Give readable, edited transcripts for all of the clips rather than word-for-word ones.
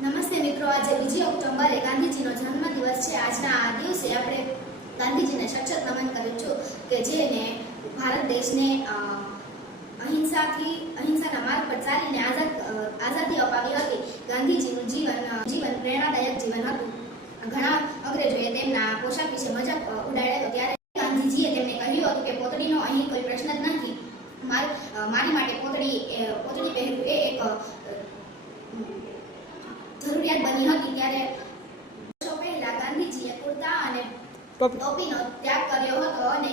નમસ્તે મિત્રો, આજે 2 ઓક્ટોબરે ગાંધીજીનો જન્મદિવસ છે। આજના આ દિવસે આપણે ગાંધીજીને સચોટ નમન કરું છું કે જેને ભારત દેશને અહિંસાના માર્ગ પર ચાલીને આઝાદી અપાવી હતી। ગાંધીજીનું જીવન પ્રેરણાદાયક જીવન હતું। ઘણા અંગ્રેજોએ તેમના પોશાક વિશે મજાક ઉડાડ્યો ત્યારે ગાંધીજીએ તેમને કહ્યું હતું કે પોતડીનો અહીં કોઈ પ્રશ્ન જ નથી। મારી માટે પોતડી પહેરવું એ એક જરૂરિયાત બની હતી। ત્યારે વર્ષો પહેલા ગાંધીજીએ કુર્તા અને ટોપીનો ત્યાગ કર્યો હતો અને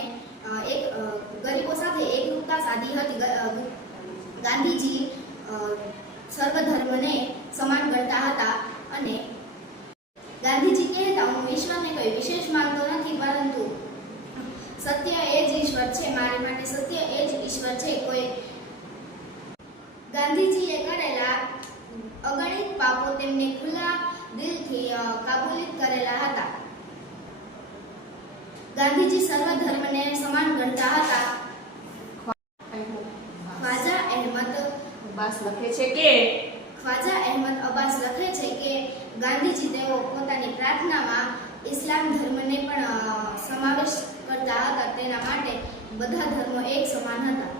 ગરીબો સાથે એકરૂપતા સાધી હતી। ગાંધીજી સર્વધર્મને સમાન ગણતા હતા અને ગાંધીજી કહેતા, હું વિશ્વને કોઈ વિશેષ માનતો નથી, પરંતુ સત્ય એ જ ઈશ્વર છે। મારી માટે સત્ય એ જ ઈશ્વર છે। ગાંધીજીએ કરેલા અગણિત પાપો તેમને ખુલ્લા દિલથી કાબૂલિત કરેલા હતા। ગાંધીજી સર્વધર્મને સમાન ગણતા હતા। ખ્વાજા અહેમદ અબ્બાસ લખે છે કે ગાંધીજી તેઓ પોતાની પ્રાર્થનામાં ઇસ્લામ ધર્મને પણ સમાવેશ કરતા હતા। તેના માટે બધા ધર્મો એક સમાન હતા।